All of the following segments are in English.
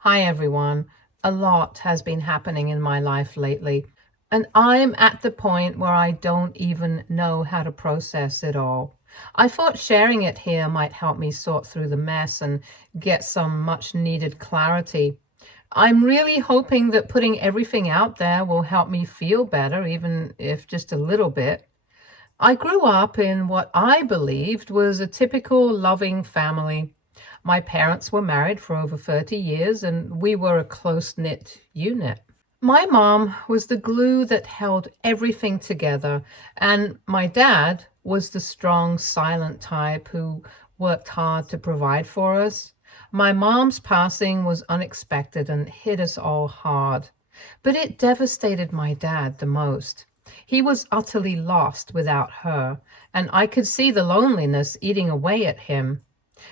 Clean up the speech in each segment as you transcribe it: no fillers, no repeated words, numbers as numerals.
Hi, everyone. A lot has been happening in my life lately, and I'm at the point where I don't even know how to process it all. I thought sharing it here might help me sort through the mess and get some much needed clarity. I'm really hoping that putting everything out there will help me feel better, even if just a little bit. I grew up in what I believed was a typical loving family. My parents were married for over 30 years, and we were a close-knit unit. My mom was the glue that held everything together, and my dad was the strong, silent type who worked hard to provide for us. My mom's passing was unexpected and hit us all hard, but it devastated my dad the most. He was utterly lost without her, and I could see the loneliness eating away at him.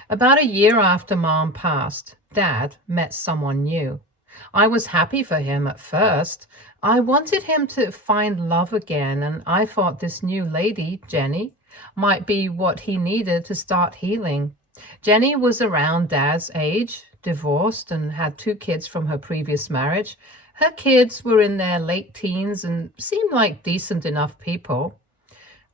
About a year after Mom passed, Dad met someone new. I was happy for him at first. I wanted him to find love again, and I thought this new lady, Jenny, might be what he needed to start healing. Jenny was around Dad's age, divorced, and had two kids from her previous marriage. Her kids were in their late teens and seemed like decent enough people.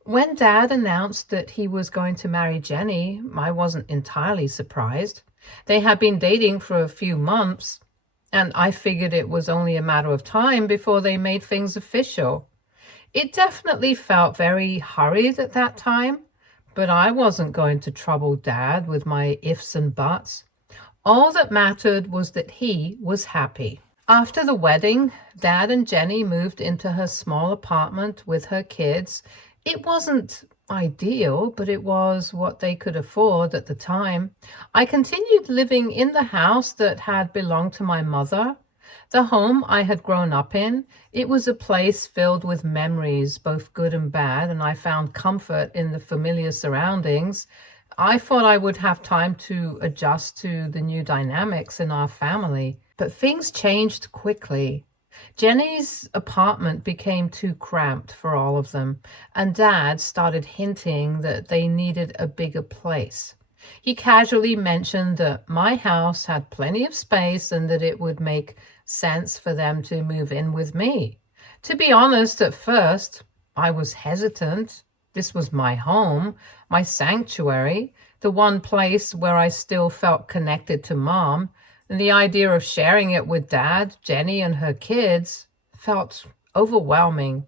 When Dad announced that he was going to marry Jenny, I wasn't entirely surprised. They had been dating for a few months, and I figured it was only a matter of time before they made things official. It definitely felt very hurried at that time, but I wasn't going to trouble Dad with my ifs and buts. All that mattered was that he was happy. After the wedding, Dad and Jenny moved into her small apartment with her kids. It wasn't ideal, but it was what they could afford at the time. I continued living in the house that had belonged to my mother, the home I had grown up in. It was a place filled with memories, both good and bad, and I found comfort in the familiar surroundings. I thought I would have time to adjust to the new dynamics in our family, but things changed quickly. Jenny's apartment became too cramped for all of them, and Dad started hinting that they needed a bigger place. He casually mentioned that my house had plenty of space and that it would make sense for them to move in with me. To be honest, at first, I was hesitant. This was my home, my sanctuary, the one place where I still felt connected to Mom, and the idea of sharing it with Dad, Jenny, and her kids felt overwhelming.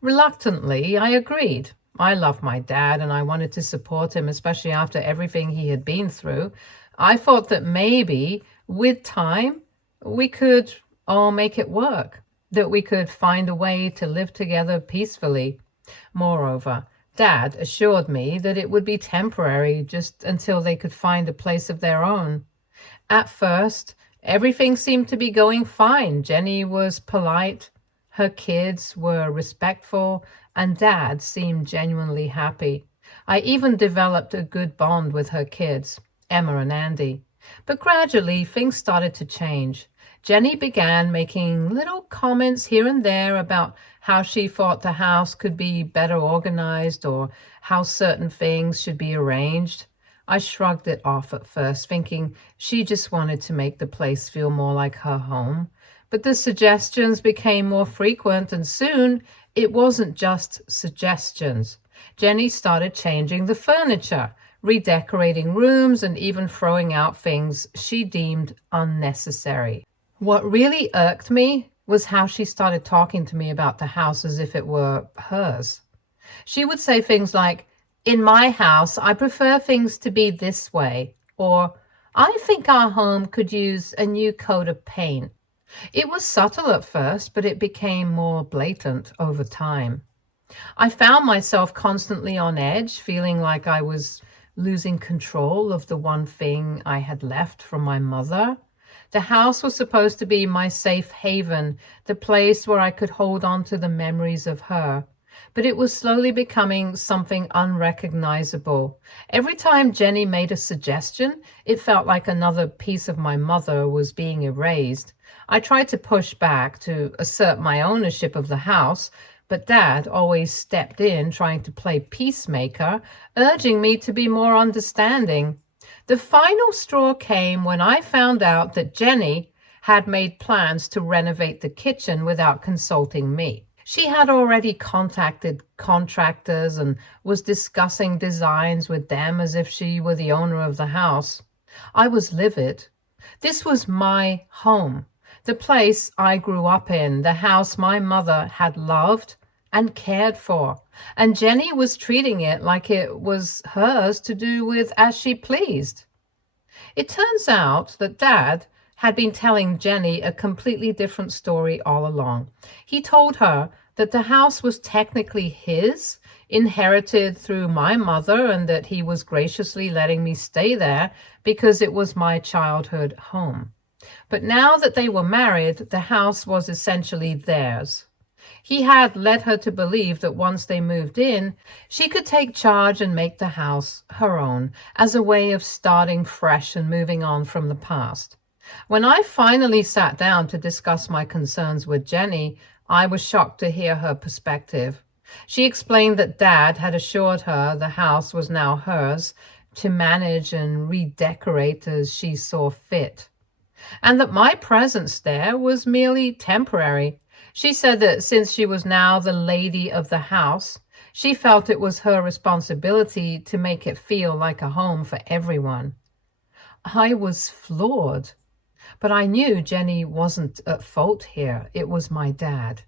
Reluctantly, I agreed. I loved my dad and I wanted to support him, especially after everything he had been through. I thought that maybe with time we could all make it work, that we could find a way to live together peacefully. Moreover, Dad assured me that it would be temporary, just until they could find a place of their own. At first, everything seemed to be going fine. Jenny was polite, her kids were respectful, and Dad seemed genuinely happy. I even developed a good bond with her kids, Emma and Andy. But gradually, things started to change. Jenny began making little comments here and there about how she thought the house could be better organized or how certain things should be arranged. I shrugged it off at first, thinking she just wanted to make the place feel more like her home. But the suggestions became more frequent, and soon it wasn't just suggestions. Jenny started changing the furniture, redecorating rooms, and even throwing out things she deemed unnecessary. What really irked me was how she started talking to me about the house as if it were hers. She would say things like, "In my house, I prefer things to be this way," or "I think our home could use a new coat of paint." It was subtle at first, but it became more blatant over time. I found myself constantly on edge, feeling like I was losing control of the one thing I had left from my mother. The house was supposed to be my safe haven, the place where I could hold on to the memories of her. But it was slowly becoming something unrecognizable. Every time Jenny made a suggestion, it felt like another piece of my mother was being erased. I tried to push back to assert my ownership of the house, but Dad always stepped in, trying to play peacemaker, urging me to be more understanding. The final straw came when I found out that Jenny had made plans to renovate the kitchen without consulting me. She had already contacted contractors and was discussing designs with them as if she were the owner of the house. I was livid. This was my home, the place I grew up in, the house my mother had loved and cared for, and Jenny was treating it like it was hers to do with as she pleased. It turns out that Dad had been telling Jenny a completely different story all along. He told her that the house was technically his, inherited through my mother, and that he was graciously letting me stay there because it was my childhood home. But now that they were married, the house was essentially theirs. He had led her to believe that once they moved in, she could take charge and make the house her own, as a way of starting fresh and moving on from the past. When I finally sat down to discuss my concerns with Jenny, I was shocked to hear her perspective. She explained that Dad had assured her the house was now hers to manage and redecorate as she saw fit, and that my presence there was merely temporary. She said that since she was now the lady of the house, she felt it was her responsibility to make it feel like a home for everyone. I was floored, but I knew Jenny wasn't at fault here. It was my dad.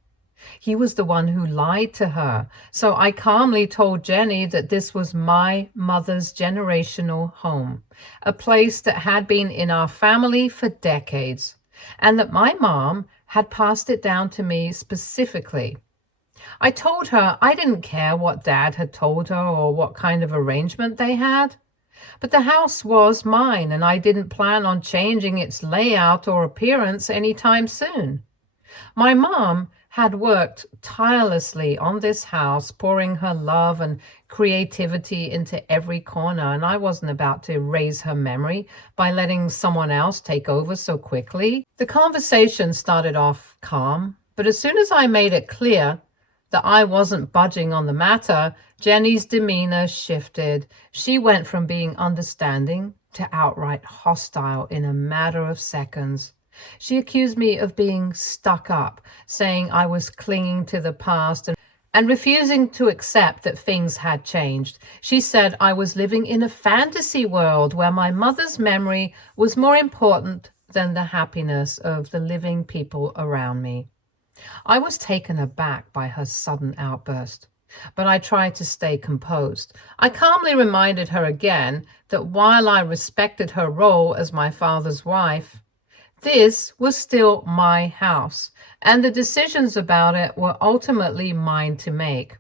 He was the one who lied to her. So I calmly told Jenny that this was my mother's generational home, a place that had been in our family for decades, and that my mom had passed it down to me specifically. I told her I didn't care what Dad had told her or what kind of arrangement they had, but the house was mine and I didn't plan on changing its layout or appearance anytime soon. My mom had worked tirelessly on this house, pouring her love and creativity into every corner, and I wasn't about to erase her memory by letting someone else take over so quickly. The conversation started off calm, but as soon as I made it clear that I wasn't budging on the matter, Jenny's demeanor shifted. She went from being understanding to outright hostile in a matter of seconds. She accused me of being stuck up, saying I was clinging to the past and refusing to accept that things had changed. She said I was living in a fantasy world where my mother's memory was more important than the happiness of the living people around me. I was taken aback by her sudden outburst, but I tried to stay composed. I calmly reminded her again that while I respected her role as my father's wife, this was still my house, and the decisions about it were ultimately mine to make.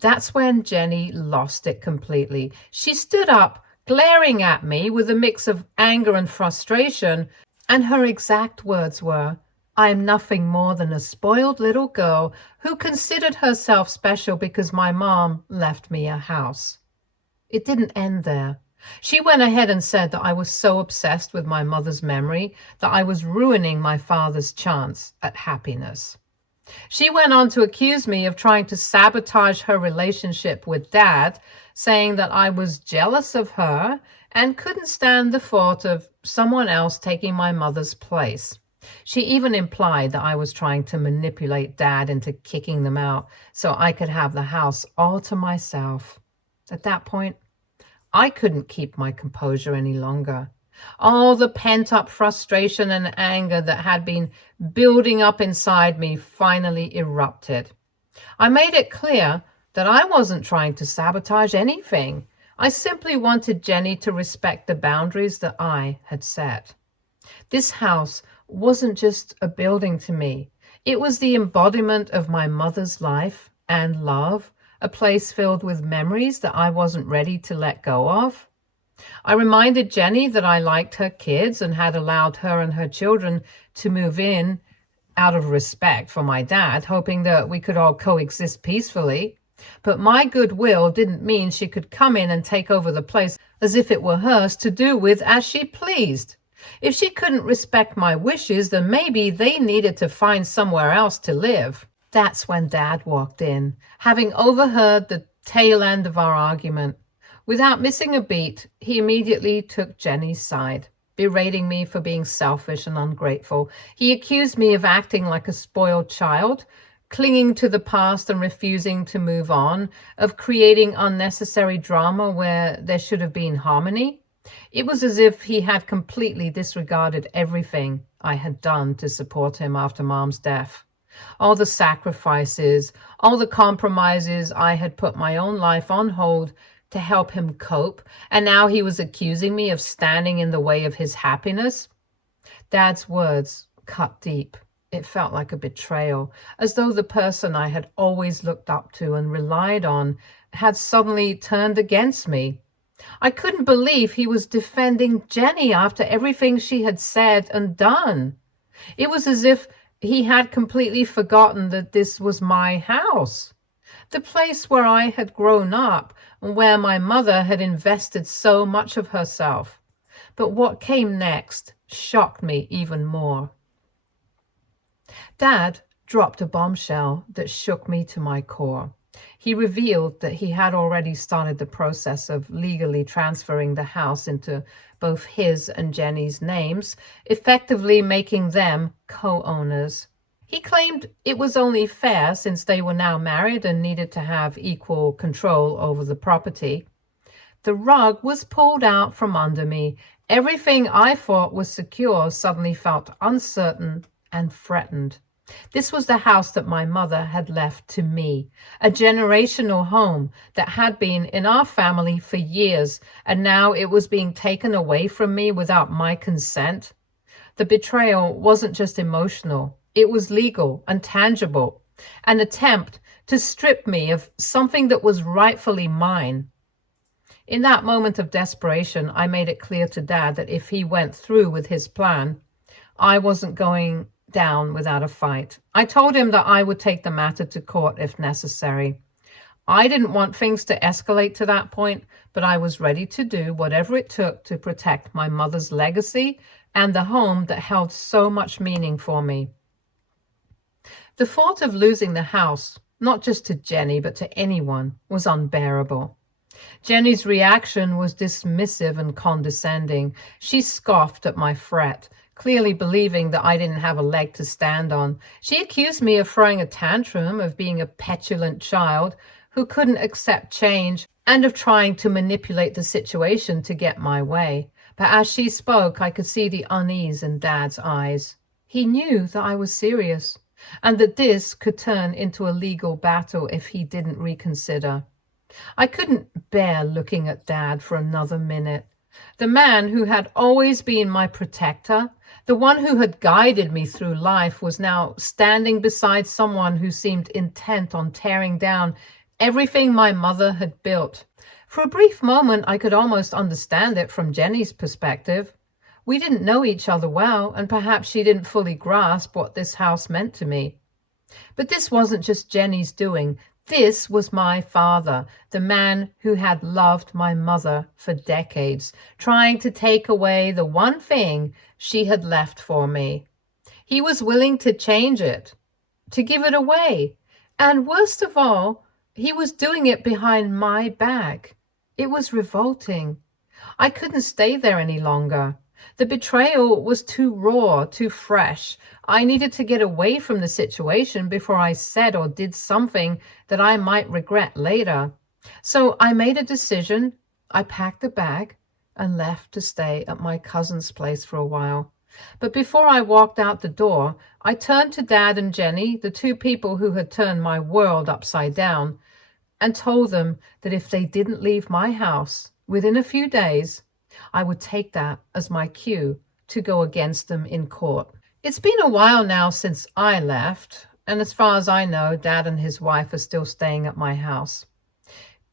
That's when Jenny lost it completely. She stood up, glaring at me with a mix of anger and frustration, and her exact words were, "I am nothing more than a spoiled little girl who considered herself special because my mom left me a house." It didn't end there. She went ahead and said that I was so obsessed with my mother's memory that I was ruining my father's chance at happiness. She went on to accuse me of trying to sabotage her relationship with Dad, saying that I was jealous of her and couldn't stand the thought of someone else taking my mother's place. She even implied that I was trying to manipulate Dad into kicking them out so I could have the house all to myself. At that point, I couldn't keep my composure any longer. All the pent-up frustration and anger that had been building up inside me finally erupted. I made it clear that I wasn't trying to sabotage anything. I simply wanted Jenny to respect the boundaries that I had set. This house wasn't just a building to me. It was the embodiment of my mother's life and love, a place filled with memories that I wasn't ready to let go of. I reminded Jenny that I liked her kids and had allowed her and her children to move in out of respect for my dad, hoping that we could all coexist peacefully. But my goodwill didn't mean she could come in and take over the place as if it were hers to do with as she pleased. If she couldn't respect my wishes, then maybe they needed to find somewhere else to live. That's when Dad walked in, having overheard the tail end of our argument. Without missing a beat, he immediately took Jenny's side, berating me for being selfish and ungrateful. He accused me of acting like a spoiled child, clinging to the past and refusing to move on, of creating unnecessary drama where there should have been harmony. It was as if he had completely disregarded everything I had done to support him after Mom's death. All the sacrifices, all the compromises I had put my own life on hold to help him cope, and now he was accusing me of standing in the way of his happiness. Dad's words cut deep. It felt like a betrayal, as though the person I had always looked up to and relied on had suddenly turned against me. I couldn't believe he was defending Jenny after everything she had said and done. It was as if he had completely forgotten that this was my house, the place where I had grown up and where my mother had invested so much of herself. But what came next shocked me even more. Dad dropped a bombshell that shook me to my core. He revealed that he had already started the process of legally transferring the house into both his and Jenny's names, effectively making them co-owners. He claimed it was only fair since they were now married and needed to have equal control over the property. The rug was pulled out from under me. Everything I thought was secure suddenly felt uncertain and threatened. This was the house that my mother had left to me, a generational home that had been in our family for years, and now it was being taken away from me without my consent. The betrayal wasn't just emotional, it was legal and tangible, an attempt to strip me of something that was rightfully mine. In that moment of desperation, I made it clear to Dad that if he went through with his plan, I wasn't going down without a fight. I told him that I would take the matter to court if necessary. I didn't want things to escalate to that point, but I was ready to do whatever it took to protect my mother's legacy and the home that held so much meaning for me. The thought of losing the house, not just to Jenny, but to anyone, was unbearable. Jenny's reaction was dismissive and condescending. She scoffed at my threat, clearly believing that I didn't have a leg to stand on. She accused me of throwing a tantrum, of being a petulant child who couldn't accept change, and of trying to manipulate the situation to get my way. But as she spoke, I could see the unease in Dad's eyes. He knew that I was serious, and that this could turn into a legal battle if he didn't reconsider. I couldn't bear looking at Dad for another minute. The man who had always been my protector, the one who had guided me through life, was now standing beside someone who seemed intent on tearing down everything my mother had built. For a brief moment, I could almost understand it from Jenny's perspective. We didn't know each other well, and perhaps she didn't fully grasp what this house meant to me. But this wasn't just Jenny's doing. This was my father, the man who had loved my mother for decades, trying to take away the one thing she had left for me. He was willing to change it, to give it away. And worst of all, he was doing it behind my back. It was revolting. I couldn't stay there any longer. The betrayal was too raw, too fresh. I needed to get away from the situation before I said or did something that I might regret later. So I made a decision. I packed a bag and left to stay at my cousin's place for a while. But before I walked out the door, I turned to Dad and Jenny, the two people who had turned my world upside down, and told them that if they didn't leave my house within a few days, I would take that as my cue to go against them in court. It's been a while now since I left, and as far as I know, Dad and his wife are still staying at my house.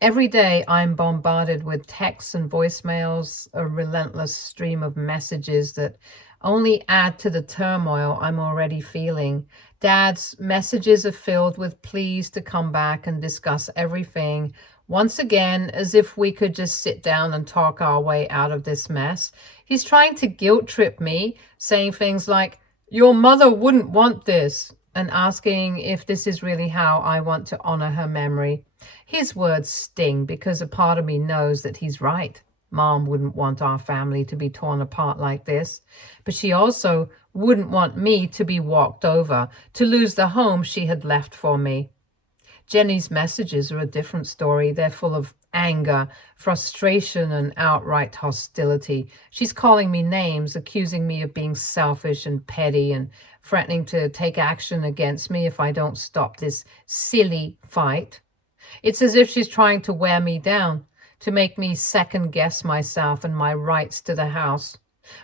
Every day I'm bombarded with texts and voicemails, a relentless stream of messages that only add to the turmoil I'm already feeling. Dad's messages are filled with pleas to come back and discuss everything, once again, as if we could just sit down and talk our way out of this mess. He's trying to guilt trip me, saying things like, "Your mother wouldn't want this," and asking if this is really how I want to honor her memory. His words sting because a part of me knows that he's right. Mom wouldn't want our family to be torn apart like this, but she also wouldn't want me to be walked over, to lose the home she had left for me. Jenny's messages are a different story. They're full of anger, frustration, and outright hostility. She's calling me names, accusing me of being selfish and petty, and threatening to take action against me if I don't stop this silly fight. It's as if she's trying to wear me down, to make me second guess myself and my rights to the house.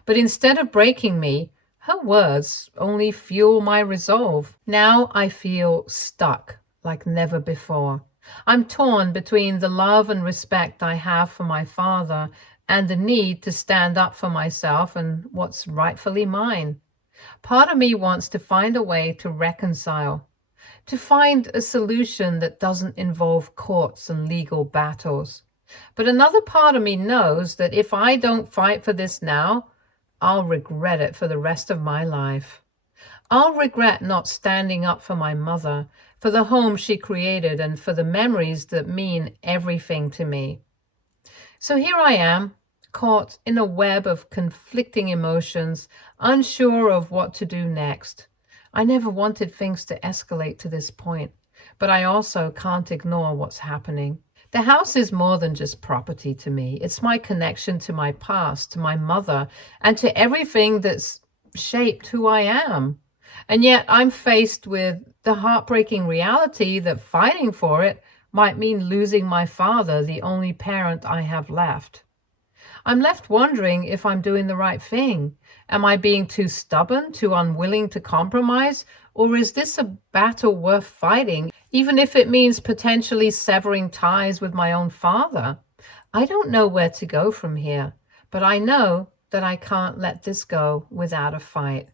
But instead of breaking me, her words only fuel my resolve. Now I feel stuck like never before. I'm torn between the love and respect I have for my father and the need to stand up for myself and what's rightfully mine. Part of me wants to find a way to reconcile, to find a solution that doesn't involve courts and legal battles. But another part of me knows that if I don't fight for this now, I'll regret it for the rest of my life. I'll regret not standing up for my mother, for the home she created, and for the memories that mean everything to me. So here I am, caught in a web of conflicting emotions, unsure of what to do next. I never wanted things to escalate to this point, but I also can't ignore what's happening. The house is more than just property to me. It's my connection to my past, to my mother, and to everything that's shaped who I am. And yet I'm faced with the heartbreaking reality that fighting for it might mean losing my father, the only parent I have left. I'm left wondering if I'm doing the right thing. Am I being too stubborn, too unwilling to compromise? Or is this a battle worth fighting, even if it means potentially severing ties with my own father? I don't know where to go from here, but I know that I can't let this go without a fight.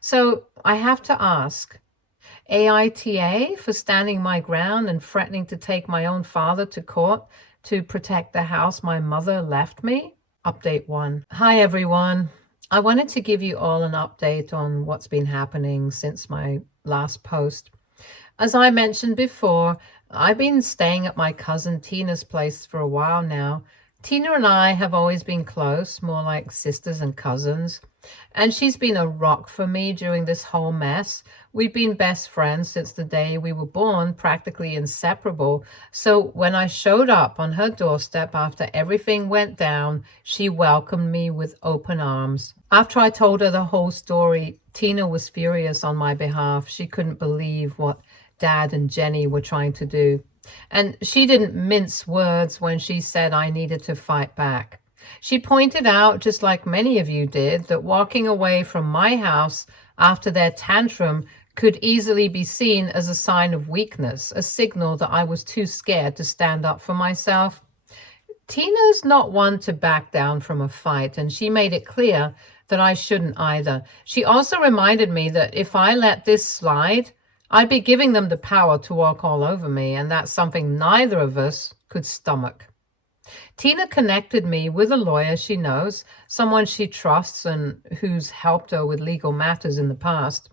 So I have to ask, AITA for standing my ground and threatening to take my own father to court to protect the house my mother left me? Update 1. Hi everyone. I wanted to give you all an update on what's been happening since my last post. As I mentioned before, I've been staying at my cousin Tina's place for a while now. Tina and I have always been close, more like sisters and cousins. And she's been a rock for me during this whole mess. We've been best friends since the day we were born, practically inseparable. So when I showed up on her doorstep after everything went down, she welcomed me with open arms. After I told her the whole story, Tina was furious on my behalf. She couldn't believe what Dad and Jenny were trying to do. And she didn't mince words when she said I needed to fight back. She pointed out, just like many of you did, that walking away from my house after their tantrum could easily be seen as a sign of weakness, a signal that I was too scared to stand up for myself. Tina's not one to back down from a fight, and she made it clear that I shouldn't either. She also reminded me that if I let this slide, I'd be giving them the power to walk all over me, and that's something neither of us could stomach. Tina connected me with a lawyer she knows, someone she trusts and who's helped her with legal matters in the past.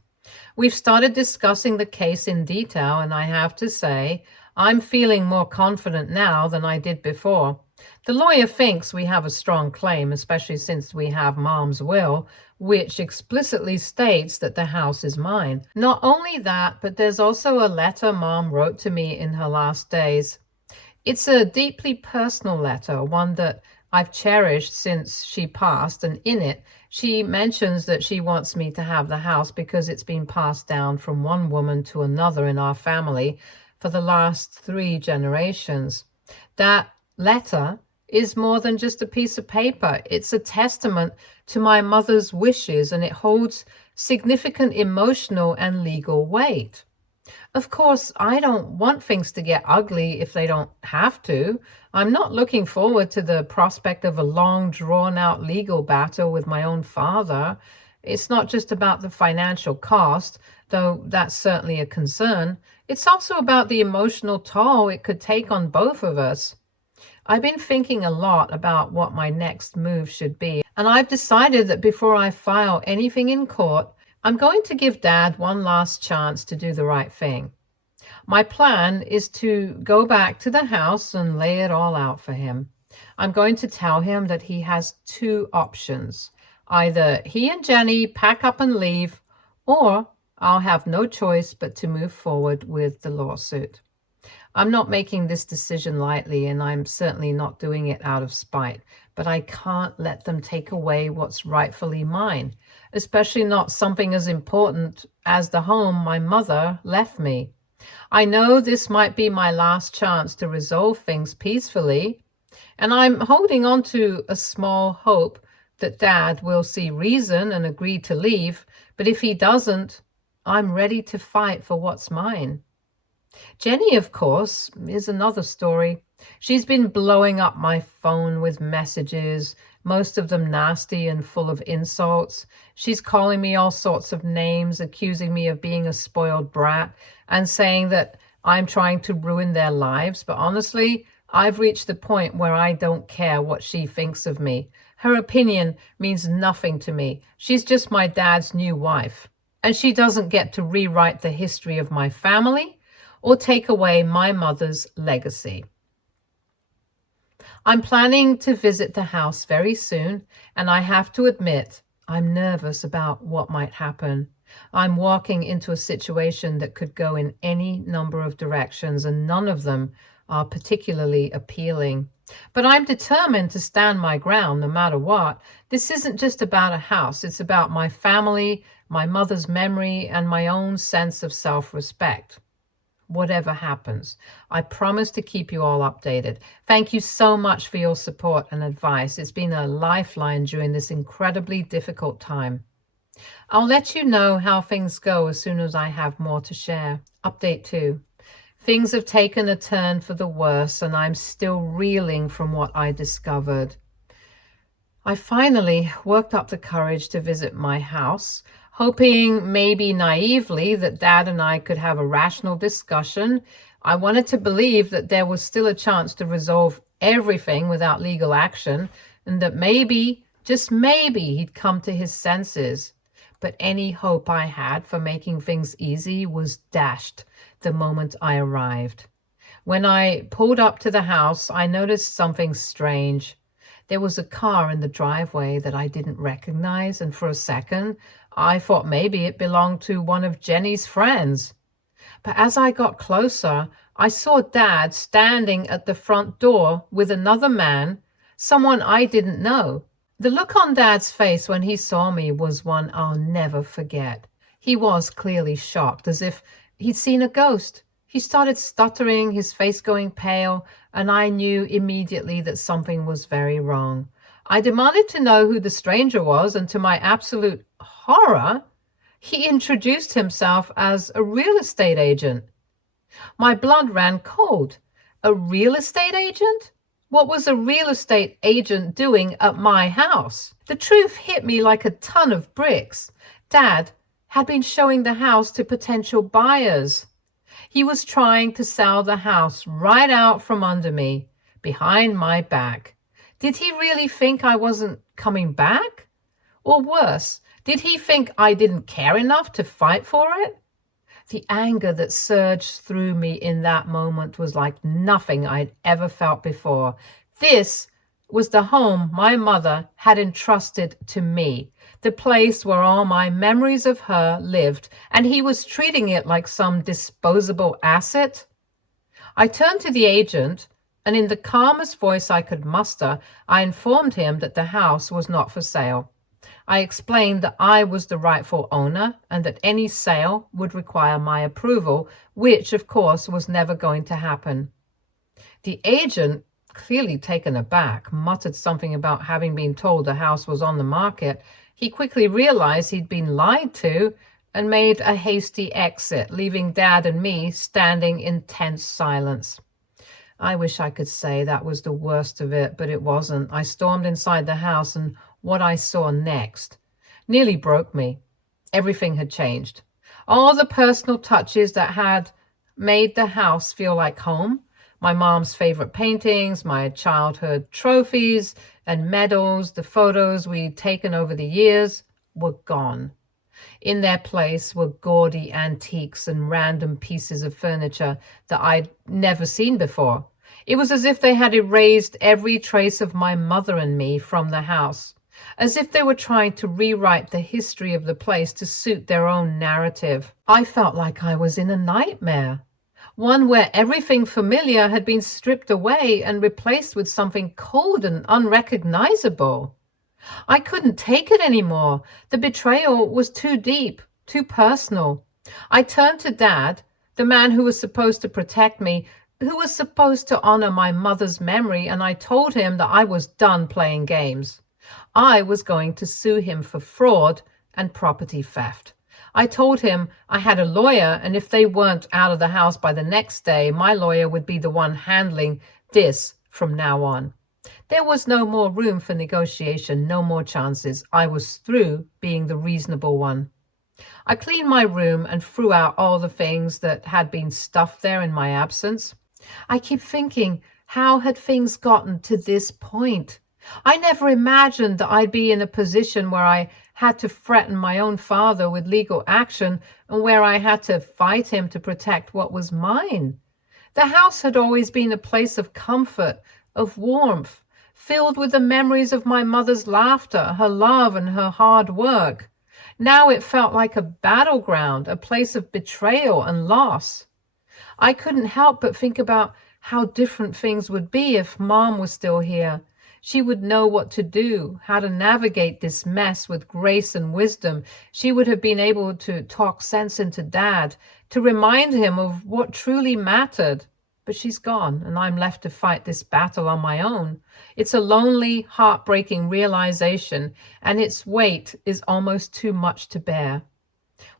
We've started discussing the case in detail, and I have to say, I'm feeling more confident now than I did before. The lawyer thinks we have a strong claim, especially since we have Mom's will, which explicitly states that the house is mine. Not only that, but there's also a letter Mom wrote to me in her last days. It's a deeply personal letter, one that I've cherished since she passed, and in it, she mentions that she wants me to have the house because it's been passed down from one woman to another in our family for the last 3 generations. That letter is more than just a piece of paper. It's a testament to my mother's wishes, and it holds significant emotional and legal weight. Of course, I don't want things to get ugly if they don't have to. I'm not looking forward to the prospect of a long, drawn-out legal battle with my own father. It's not just about the financial cost, though that's certainly a concern. It's also about the emotional toll it could take on both of us. I've been thinking a lot about what my next move should be, and I've decided that before I file anything in court, I'm going to give Dad one last chance to do the right thing. My plan is to go back to the house and lay it all out for him. I'm going to tell him that he has two options. Either he and Jenny pack up and leave, or I'll have no choice but to move forward with the lawsuit. I'm not making this decision lightly, and I'm certainly not doing it out of spite, but I can't let them take away what's rightfully mine, especially not something as important as the home my mother left me. I know this might be my last chance to resolve things peacefully, and I'm holding on to a small hope that Dad will see reason and agree to leave, but if he doesn't, I'm ready to fight for what's mine. Jenny, of course, is another story. She's been blowing up my phone with messages, most of them nasty and full of insults. She's calling me all sorts of names, accusing me of being a spoiled brat, and saying that I'm trying to ruin their lives. But honestly, I've reached the point where I don't care what she thinks of me. Her opinion means nothing to me. She's just my dad's new wife, and she doesn't get to rewrite the history of my family or take away my mother's legacy. I'm planning to visit the house very soon, and I have to admit, I'm nervous about what might happen. I'm walking into a situation that could go in any number of directions, and none of them are particularly appealing. But I'm determined to stand my ground no matter what. This isn't just about a house, it's about my family, my mother's memory, and my own sense of self-respect. Whatever happens, I promise to keep you all updated. Thank you so much for your support and advice. It's been a lifeline during this incredibly difficult time. I'll let you know how things go as soon as I have more to share. Update 2. Things have taken a turn for the worse, and I'm still reeling from what I discovered. I finally worked up the courage to visit my house, hoping maybe naively that Dad and I could have a rational discussion. I wanted to believe that there was still a chance to resolve everything without legal action, and that maybe, just maybe, he'd come to his senses. But any hope I had for making things easy was dashed the moment I arrived. When I pulled up to the house, I noticed something strange. There was a car in the driveway that I didn't recognize, and for a second, I thought maybe it belonged to one of Jenny's friends. But as I got closer, I saw Dad standing at the front door with another man, someone I didn't know. The look on Dad's face when he saw me was one I'll never forget. He was clearly shocked, as if he'd seen a ghost. He started stuttering, his face going pale, and I knew immediately that something was very wrong. I demanded to know who the stranger was, and to my absolute horror, he introduced himself as a real estate agent. My blood ran cold. A real estate agent? What was a real estate agent doing at my house? The truth hit me like a ton of bricks. Dad had been showing the house to potential buyers. He was trying to sell the house right out from under me, behind my back. Did he really think I wasn't coming back? Or worse, did he think I didn't care enough to fight for it? The anger that surged through me in that moment was like nothing I'd ever felt before. This was the home my mother had entrusted to me, the place where all my memories of her lived, and he was treating it like some disposable asset. I turned to the agent, and in the calmest voice I could muster, I informed him that the house was not for sale. I explained that I was the rightful owner and that any sale would require my approval, which, of course, was never going to happen. The agent, clearly taken aback, muttered something about having been told the house was on the market. He quickly realized he'd been lied to and made a hasty exit, leaving Dad and me standing in tense silence. I wish I could say that was the worst of it, but it wasn't. I stormed inside the house, and what I saw next nearly broke me. Everything had changed. All the personal touches that had made the house feel like home, my mom's favorite paintings, my childhood trophies and medals, the photos we'd taken over the years, were gone. In their place were gaudy antiques and random pieces of furniture that I'd never seen before. It was as if they had erased every trace of my mother and me from the house, as if they were trying to rewrite the history of the place to suit their own narrative. I felt like I was in a nightmare, one where everything familiar had been stripped away and replaced with something cold and unrecognizable. I couldn't take it anymore. The betrayal was too deep, too personal. I turned to Dad, the man who was supposed to protect me, who was supposed to honor my mother's memory, and I told him that I was done playing games. I was going to sue him for fraud and property theft. I told him I had a lawyer, and if they weren't out of the house by the next day, my lawyer would be the one handling this from now on. There was no more room for negotiation, no more chances. I was through being the reasonable one. I cleaned my room and threw out all the things that had been stuffed there in my absence. I keep thinking, how had things gotten to this point? I never imagined that I'd be in a position where I had to threaten my own father with legal action and where I had to fight him to protect what was mine. The house had always been a place of comfort, of warmth, filled with the memories of my mother's laughter, her love, and her hard work. Now it felt like a battleground, a place of betrayal and loss. I couldn't help but think about how different things would be if Mom was still here. She would know what to do, how to navigate this mess with grace and wisdom. She would have been able to talk sense into Dad, to remind him of what truly mattered. But she's gone, and I'm left to fight this battle on my own. It's a lonely, heartbreaking realization, and its weight is almost too much to bear.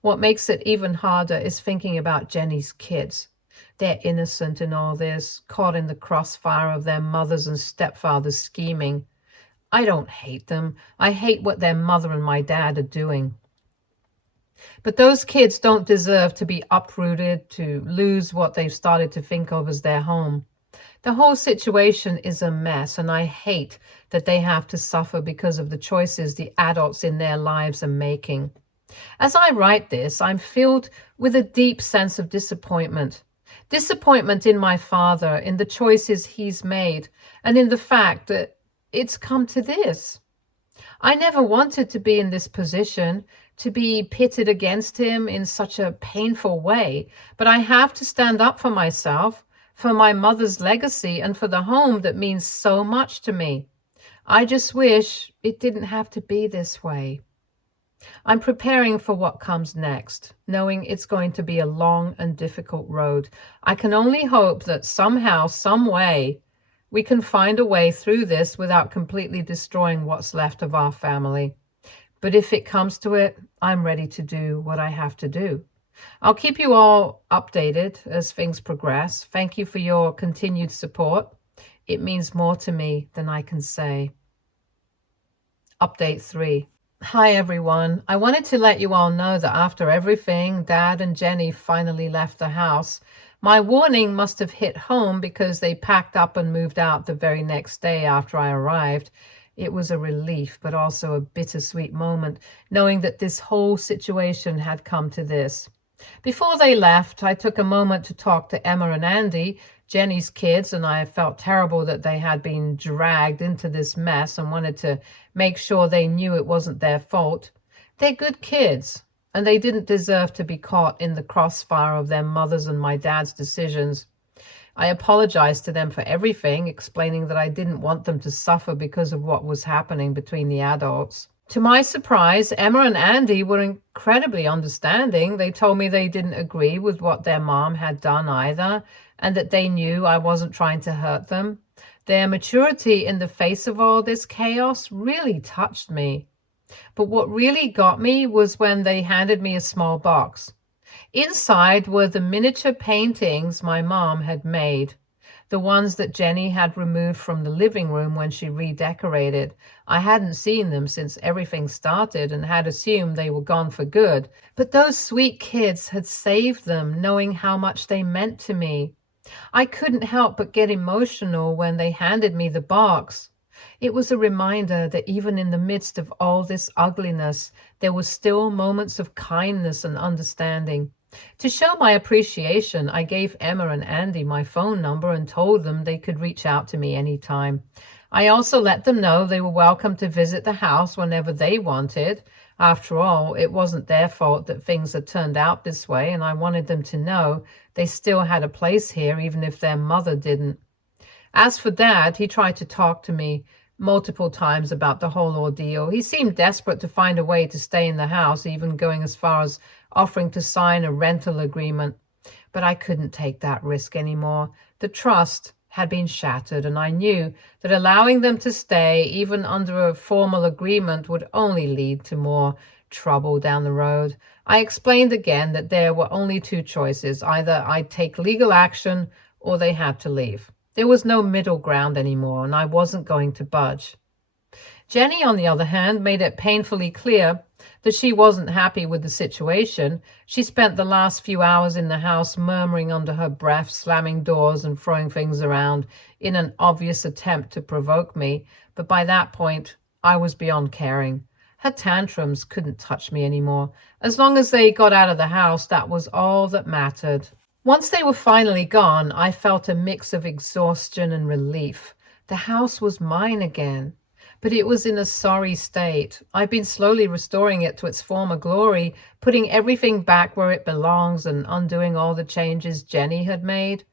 What makes it even harder is thinking about Jenny's kids. They're innocent in all this, caught in the crossfire of their mothers and stepfathers scheming. I don't hate them. I hate what their mother and my dad are doing. But those kids don't deserve to be uprooted, to lose what they've started to think of as their home. The whole situation is a mess, and I hate that they have to suffer because of the choices the adults in their lives are making. As I write this, I'm filled with a deep sense of disappointment. Disappointment in my father, in the choices he's made, and in the fact that it's come to this. I never wanted to be in this position, to be pitted against him in such a painful way, but I have to stand up for myself, for my mother's legacy, and for the home that means so much to me. I just wish it didn't have to be this way. I'm preparing for what comes next, knowing it's going to be a long and difficult road. I can only hope that somehow, some way, we can find a way through this without completely destroying what's left of our family. But if it comes to it, I'm ready to do what I have to do. I'll keep you all updated as things progress. Thank you for your continued support. It means more to me than I can say. Update 3. Hi everyone. I wanted to let you all know that after everything, Dad and Jenny finally left the house. My warning must have hit home because they packed up and moved out the very next day after I arrived. It was a relief, but also a bittersweet moment, knowing that this whole situation had come to this. Before they left, I took a moment to talk to Emma and Andy, Jenny's kids, and I felt terrible that they had been dragged into this mess and wanted to make sure they knew it wasn't their fault. They're good kids, and they didn't deserve to be caught in the crossfire of their mother's and my dad's decisions. I apologized to them for everything, explaining that I didn't want them to suffer because of what was happening between the adults. To my surprise, Emma and Andy were incredibly understanding. They told me they didn't agree with what their mom had done either, and that they knew I wasn't trying to hurt them. Their maturity in the face of all this chaos really touched me. But what really got me was when they handed me a small box. Inside were the miniature paintings my mom had made, the ones that Jenny had removed from the living room when she redecorated. I hadn't seen them since everything started and had assumed they were gone for good. But those sweet kids had saved them, knowing how much they meant to me. I couldn't help but get emotional when they handed me the box. It was a reminder that even in the midst of all this ugliness, there were still moments of kindness and understanding. To show my appreciation, I gave Emma and Andy my phone number and told them they could reach out to me anytime. I also let them know they were welcome to visit the house whenever they wanted. After all, it wasn't their fault that things had turned out this way, and I wanted them to know they still had a place here, even if their mother didn't. As for Dad, he tried to talk to me multiple times about the whole ordeal. He seemed desperate to find a way to stay in the house, even going as far as offering to sign a rental agreement. But I couldn't take that risk anymore. The trust had been shattered, and I knew that allowing them to stay, even under a formal agreement, would only lead to more trouble down the road. I explained again that there were only two choices: either I'd take legal action or they had to leave. There was no middle ground anymore, and I wasn't going to budge. Jenny, on the other hand, made it painfully clear that she wasn't happy with the situation. She spent the last few hours in the house murmuring under her breath, slamming doors and throwing things around in an obvious attempt to provoke me. But by that point, I was beyond caring. Her tantrums couldn't touch me anymore. As long as they got out of the house, that was all that mattered. Once they were finally gone, I felt a mix of exhaustion and relief. The house was mine again, but it was in a sorry state. I've been slowly restoring it to its former glory, putting everything back where it belongs and undoing all the changes Jenny had made.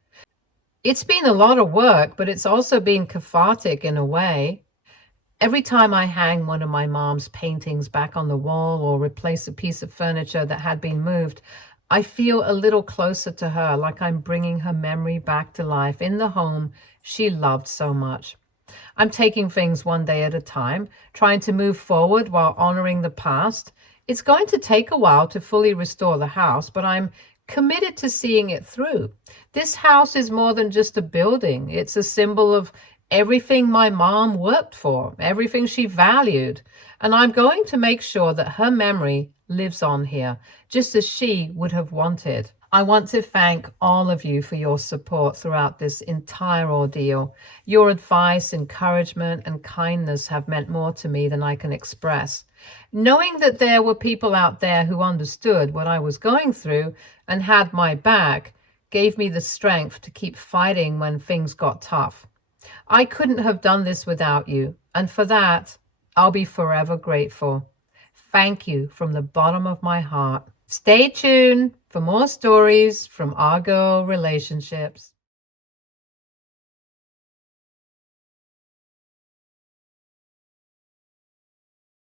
It's been a lot of work, but it's also been cathartic in a way. Every time I hang one of my mom's paintings back on the wall or replace a piece of furniture that had been moved, I feel a little closer to her, like I'm bringing her memory back to life in the home she loved so much. I'm taking things one day at a time, trying to move forward while honoring the past. It's going to take a while to fully restore the house, but I'm committed to seeing it through. This house is more than just a building. It's a symbol of everything my mom worked for, everything she valued. And I'm going to make sure that her memory lives on here, just as she would have wanted. I want to thank all of you for your support throughout this entire ordeal. Your advice, encouragement, and kindness have meant more to me than I can express. Knowing that there were people out there who understood what I was going through and had my back gave me the strength to keep fighting when things got tough. I couldn't have done this without you, and for that, I'll be forever grateful. Thank you from the bottom of my heart. Stay tuned for more stories from our girl relationships.